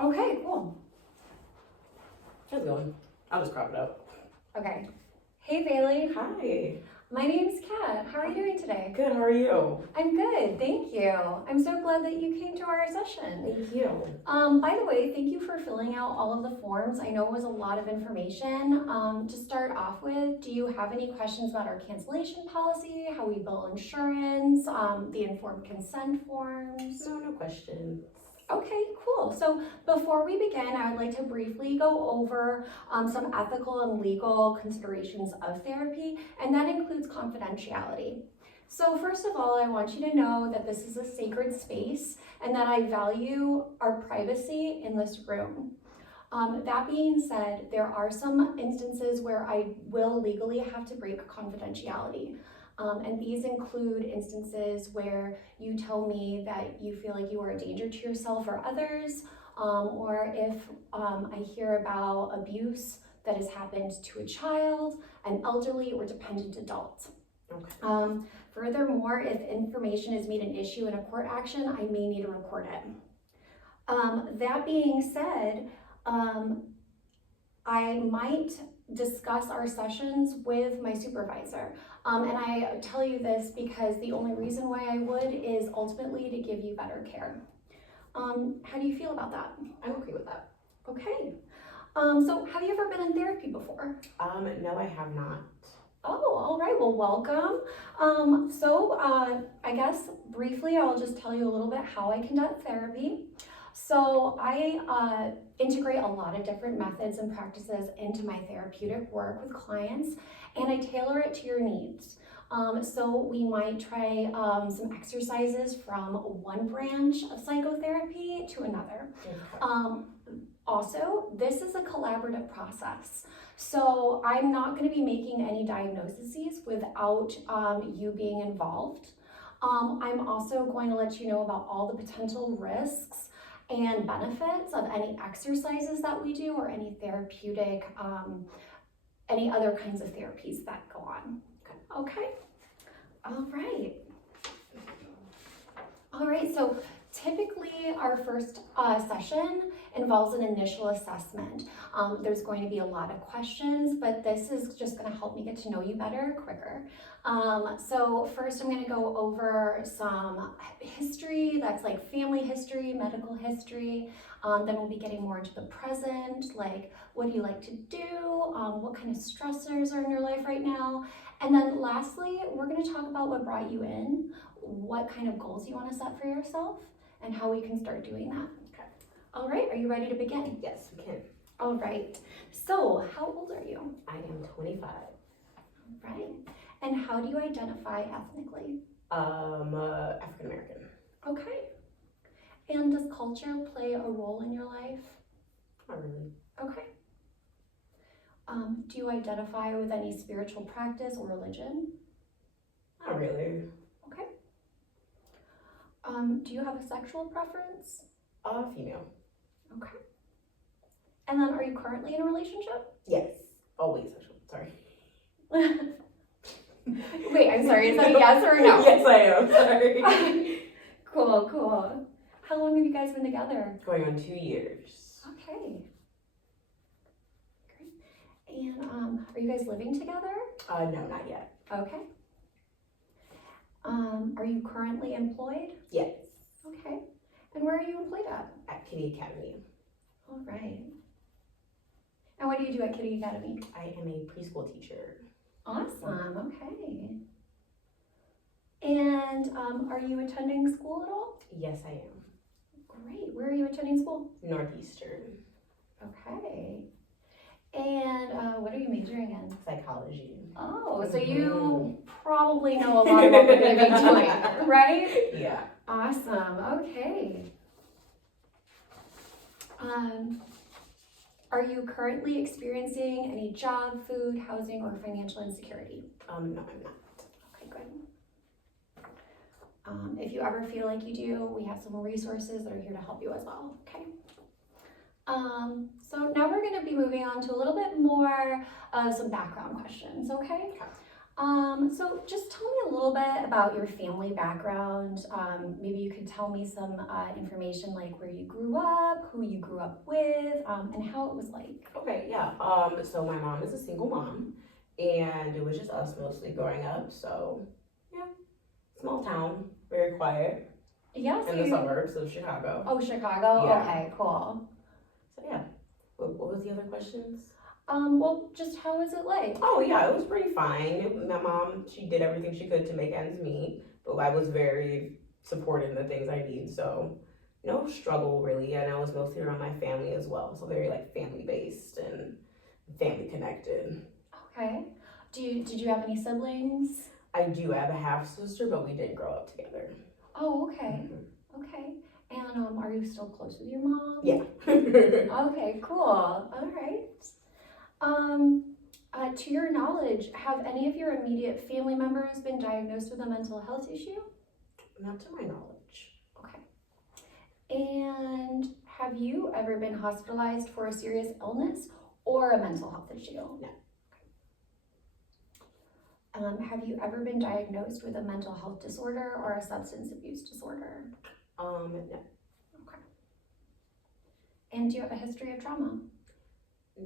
Okay, cool. How's it going? I'll just crop it up. Okay. Hey, Bailey. Hi. My name's Kat. How are you doing today? Good, how are you? I'm good, thank you. I'm so glad that you came to our session. Thank you. By the way, thank you for filling out all of the forms. I know it was a lot of information. To start off with, do you have any questions about our cancellation policy, how we bill insurance, the informed consent forms? No questions. Okay, cool. So before we begin, I would like to briefly go over some ethical and legal considerations of therapy, and that includes confidentiality. So first of all, I want you to know that this is a sacred space and that I value our privacy in this room. That being said, there are some instances where I will legally have to break confidentiality. And these include instances where you tell me that you feel like you are a danger to yourself or others, or if I hear about abuse that has happened to a child, an elderly, or dependent adult. Okay. Furthermore, if information is made an issue in a court action, I may need to record it. That being said, I might discuss our sessions with my supervisor. And I tell you this because the only reason why I would is ultimately to give you better care. How do you feel about that? I'm okay with that. Okay. So have you ever been in therapy before? No, I have not. Oh, all right, well, welcome. I guess briefly, I'll just tell you a little bit how I conduct therapy. So I integrate a lot of different methods and practices into my therapeutic work with clients, and I tailor it to your needs. So we might try some exercises from one branch of psychotherapy to another. Okay. Also, this is a collaborative process. So I'm not going to be making any diagnoses without you being involved. I'm also going to let you know about all the potential risks and benefits of any exercises that we do or any therapeutic, any other kinds of therapies that go on. Okay. All right. All right, so typically our first session involves an initial assessment. There's going to be a lot of questions, but this is just going to help me get to know you better quicker. So first I'm going to go over some history, that's like family history, medical history. Then we'll be getting more into the present, like what do you like to do? What kind of stressors are in your life right now? And then lastly, we're going to talk about what brought you in, what kind of goals you want to set for yourself, and how we can start doing that. Okay. All right, are you ready to begin? Yes, we can. All right, so how old are you? I am 25. All right, and how do you identify ethnically? African American. Okay, and does culture play a role in your life? Not really. Okay. Do you identify with any spiritual practice or religion? Not really. Okay. Do you have a sexual preference? Female. Okay. And then are you currently in a relationship? Yes. Always sexual. Sorry. Wait, I'm sorry, is that a yes or a no? Yes, I am. Sorry. Cool. How long have you guys been together? Going on 2 years. Okay. Great. And are you guys living together? No, not yet. Okay. Are you currently employed? Yes. Okay. And where are you employed at? At Kitty Academy. All right. And what do you do at Kitty Academy? I am a preschool teacher. Awesome. Okay. And are you attending school at all? Yes, I am. Great. Where are you attending school? Northeastern. Okay. And what are you majoring in? Psychology. Oh, so you probably know a lot about what you're going to be doing, right? Yeah. Awesome. Okay. Are you currently experiencing any job, food, housing, or financial insecurity? No, I'm not. Okay, good. If you ever feel like you do, we have some resources that are here to help you as well, okay? So now we're going to be moving on to a little bit more of some background questions, okay? So just tell me a little bit about your family background. Maybe you could tell me some information like where you grew up, who you grew up with, and how it was like. Okay, yeah. So my mom is a single mom, and it was just us mostly growing up. So yeah, small town, very quiet Yeah, so in the you, suburbs of Chicago. oh, Chicago? Yeah. Okay, cool. So yeah. What was the other questions? Well, just how was it like? Oh yeah, it was pretty fine. My mom, she did everything she could to make ends meet, but I was very supported in the things I need. So no struggle really, and I was mostly around my family as well. So very like family based and family connected. Okay. Did you have any siblings? I do have a half sister, but we didn't grow up together. Oh, okay. Mhm. Okay. And are you still close with your mom? Yeah. Okay, cool. All right. To your knowledge, have any of your immediate family members been diagnosed with a mental health issue? Not to my knowledge. Okay. And have you ever been hospitalized for a serious illness or a mental health issue? No. Have you ever been diagnosed with a mental health disorder or a substance abuse disorder? No. Okay. And do you have a history of trauma?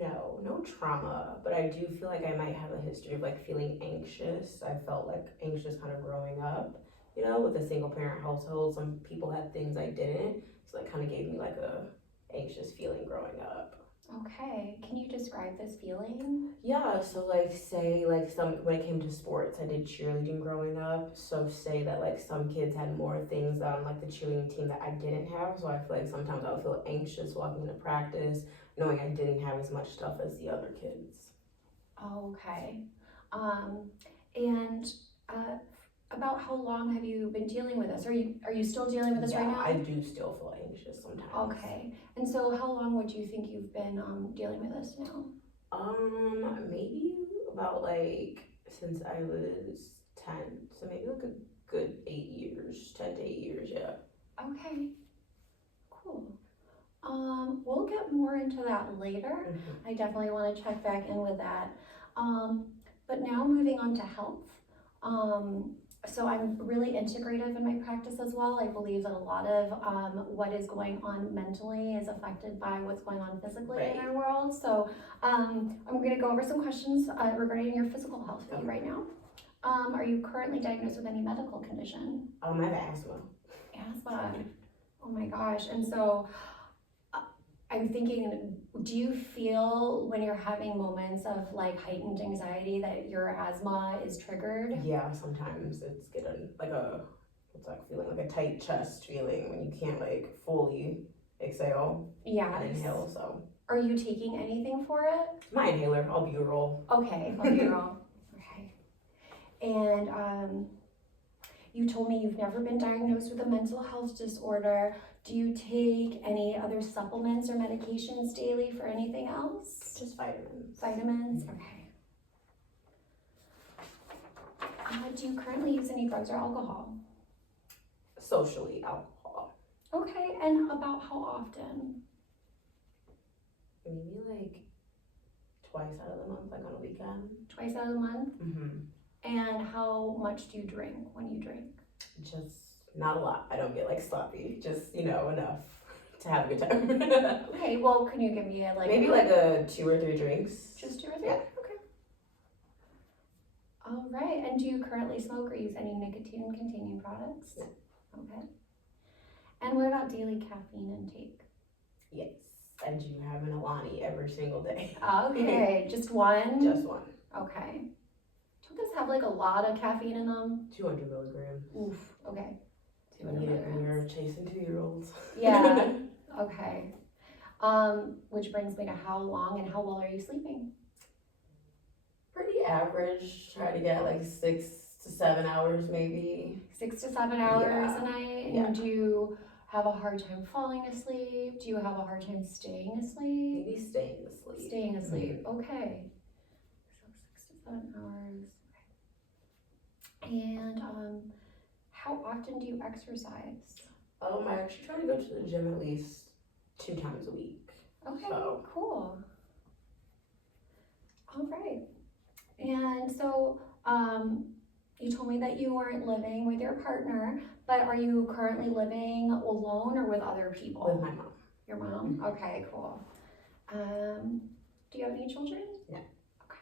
No trauma, but I do feel like I might have a history of like feeling anxious. I felt like anxious kind of growing up, with a single parent household. Some people had things I didn't, so that kind of gave me like a anxious feeling growing up. Okay, can you describe this feeling? Yeah, so like say like some when it came to sports, I did cheerleading growing up. So say that like some kids had more things on like the cheerleading team that I didn't have. So I feel like sometimes I would feel anxious walking into practice, knowing I didn't have as much stuff as the other kids. Okay. And about how long have you been dealing with this? Are you still dealing with this right now? I do still feel anxious sometimes. Okay. And so how long would you think you've been dealing with this now? Maybe about like since I was 10, so maybe like a good 8 years, 10 to 8 years, yeah. Okay. Cool. We'll get more into that later. Mm-hmm. I definitely want to check back in with that. But now moving on to health. So I'm really integrative in my practice as well. I believe that a lot of what is going on mentally is affected by what's going on physically in our world. So I'm going to go over some questions regarding your physical health with you right now. Are you currently diagnosed with any medical condition? I have asthma. Asthma. Oh my gosh. And so I'm thinking, do you feel when you're having moments of like heightened anxiety that your asthma is triggered? Yeah, sometimes it's getting like it's like feeling like a tight chest feeling when you can't like fully exhale Yeah. and inhale. So are you taking anything for it? my inhaler, albuterol. Okay, albuterol. Okay. And you told me you've never been diagnosed with a mental health disorder. Do you take any other supplements or medications daily for anything else? Just vitamins. Vitamins? Okay. Do you currently use any drugs or alcohol? Socially, alcohol. Okay, and about how often? Maybe like twice out of the month, like on a weekend. Twice out of the month? Mm-hmm. And how much do you drink when you drink? Just not a lot. I don't get like sloppy. Just enough to have a good time. Okay, well, can you give me maybe like a 2 or 3 drinks. Just 2 or 3? Yeah. Okay. All right, and do you currently smoke or use any nicotine-containing products? No. Okay. And what about daily caffeine intake? Yes, I do have an Alani every single day. Okay, just one? Just one. Okay. Don't those have like a lot of caffeine in them? 200 milligrams. Oof, okay. You need it when you're chasing 2-year-olds. Yeah, okay. Which brings me to how long and how well are you sleeping? Pretty average. Try to get like 6 to 7 hours maybe. 6 to 7 hours Yeah. a night? Yeah. And do you have a hard time falling asleep? Do you have a hard time staying asleep? Maybe staying asleep. Staying asleep, okay. So 6 to 7 hours. Okay. And how often do you exercise? I actually try to go to the gym at least 2 times a week. Okay, So. cool. All right. And so You told me that you weren't living with your partner, but are you currently living alone or with other people? With my mom. Your mom? Okay, cool. Do you have any children? No. Okay.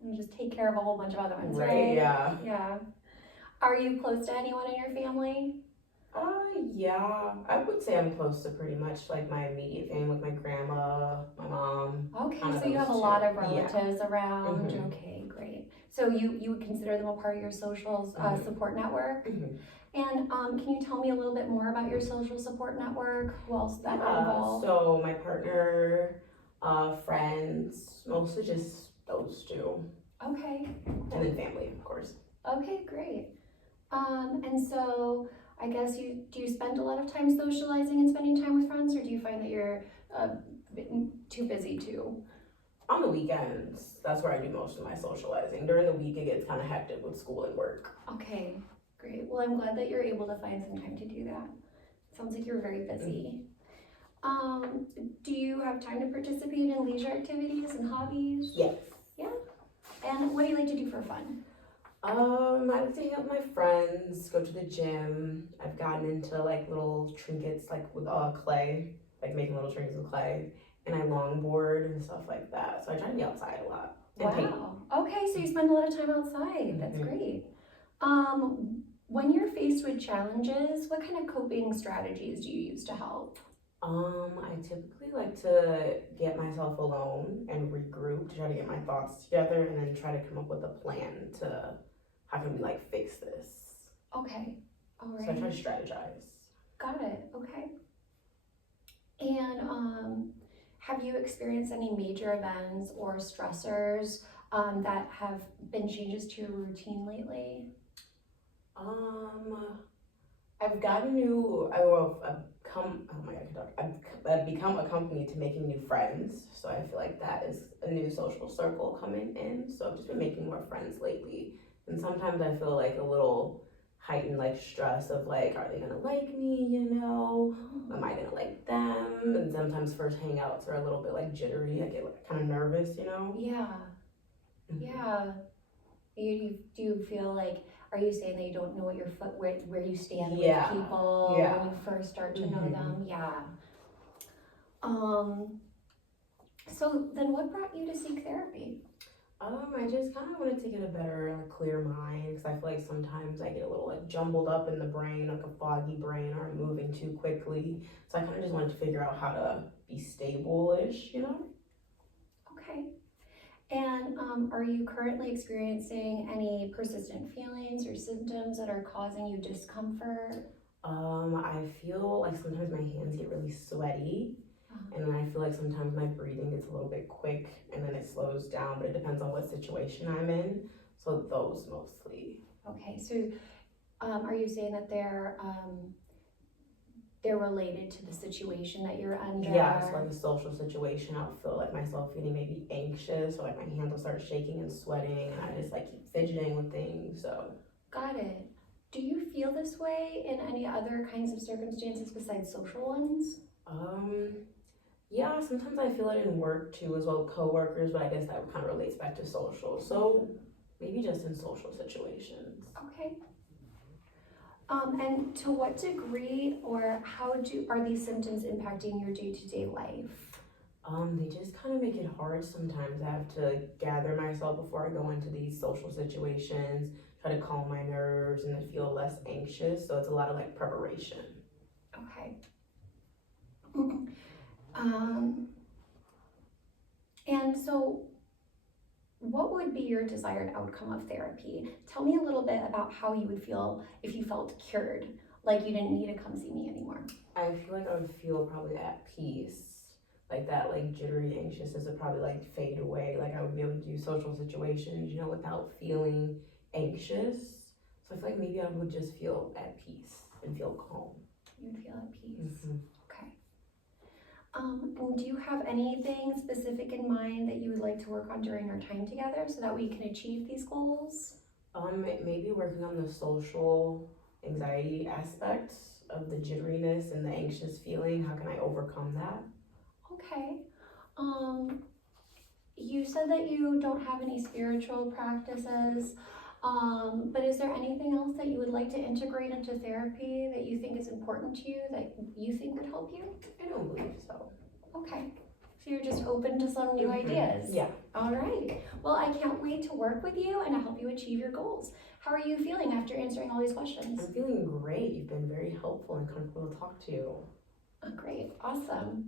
And just take care of a whole bunch of other ones, Right, right? yeah. Yeah. Are you close to anyone in your family? Yeah, I would say I'm close to pretty much like my immediate family, like my grandma, my mom. Okay, kind of so you have a those lot two. of relatives around. Mhm. Okay, great. So you would consider them a part of your social support network? Mhm. And can you tell me a little bit more about your social support network? Who else is that Yeah, involved? so my partner, friends, mostly just those two. Okay. And then family, of course. Okay, great. And so I guess do you spend a lot of time socializing and spending time with friends, or do you find that you're too busy too? On the weekends, that's where I do most of my socializing. During the week, it gets kind of hectic with school and work. Okay, great. Well, I'm glad that you're able to find some time to do that. Sounds like you're very busy. Do you have time to participate in leisure activities and hobbies? Yes. Yeah. And what do you like to do for fun? I like to hang out with my friends, go to the gym. I've gotten into like little trinkets like with clay, like making little trinkets with clay. And I longboard and stuff like that. So I try to be outside a lot. And paint. Wow. Okay, so you spend a lot of time outside. That's Mhm. great. When you're faced with challenges, what kind of coping strategies do you use to help? I typically like to get myself alone and regroup to try to get my thoughts together and then try to come up with a plan to how can we like fix this. Okay. All So I try right. to strategize. Got it. Okay. And have you experienced any major events or stressors that have been changes to your routine lately? I've gotten new. I've come. Oh my god, I can talk. I've become accustomed to making new friends. So I feel like that is a new social circle coming in. So I've just been making more friends lately. And sometimes I feel like a little heightened like stress of like, are they gonna like me? You know, am I gonna like them? And sometimes first hangouts are a little bit like jittery. I get like kind of nervous. You know. Yeah. Mhm. Yeah. Do you feel like, are you saying that you don't know what your foot where you stand Yeah. with people Yeah. when you first start to know Mhm. them? Yeah. So then what brought you to seek therapy? I just kind of wanted to get a better, like, clear mind because I feel like sometimes I get a little like jumbled up in the brain, like a foggy brain, or I'm moving too quickly. So I kind of just wanted to figure out how to be stable-ish, you know? Okay. And are you currently experiencing any persistent feelings or symptoms that are causing you discomfort? I feel like sometimes my hands get really sweaty, and then I feel like sometimes my breathing gets a little bit quick, and then it slows down. But it depends on what situation I'm in. So those mostly. Okay, so are you saying that they're related to the situation that you're under? Yeah, so like a social situation, I'll feel like myself feeling maybe anxious, or like my hands will start shaking and sweating, and I just like keep fidgeting with things. So Got it. Do you feel this way in any other kinds of circumstances besides social ones? um, yeah, sometimes I feel it in work too, as well, coworkers, but I guess that kind of relates back to social. So maybe just in social situations. Okay. And to what degree or are these symptoms impacting your day-to-day life? They just kind of make it hard sometimes. I have to gather myself before I go into these social situations, try to calm my nerves and then feel less anxious. So it's a lot of like preparation. Okay. And so what would be your desired outcome of therapy? Tell me a little bit about how you would feel if you felt cured, like you didn't need to come see me anymore. I feel like I would feel probably at peace. Like that, like jittery anxiousness would probably like fade away. Like I would be able to do social situations, you know, without feeling anxious. So I feel like maybe I would just feel at peace and feel calm. You would feel at peace. Mm-hmm. Okay. And do you have anything specific in mind that you would like to work on during our time together so that we can achieve these goals? Maybe working on the social anxiety aspects of the jitteriness and the anxious feeling. How can I overcome that? Okay. Um, You said that you don't have any spiritual practices, but is there anything else that you would like to integrate into therapy that you think is important to you, that you think would help you? I don't believe so. Okay, so you're just open to some new ideas? Yeah. All right, well, I can't wait to work with you and to help you achieve your goals. How are you feeling after answering all these questions? I'm feeling great. You've been very helpful and comfortable to talk to. Oh, great, awesome.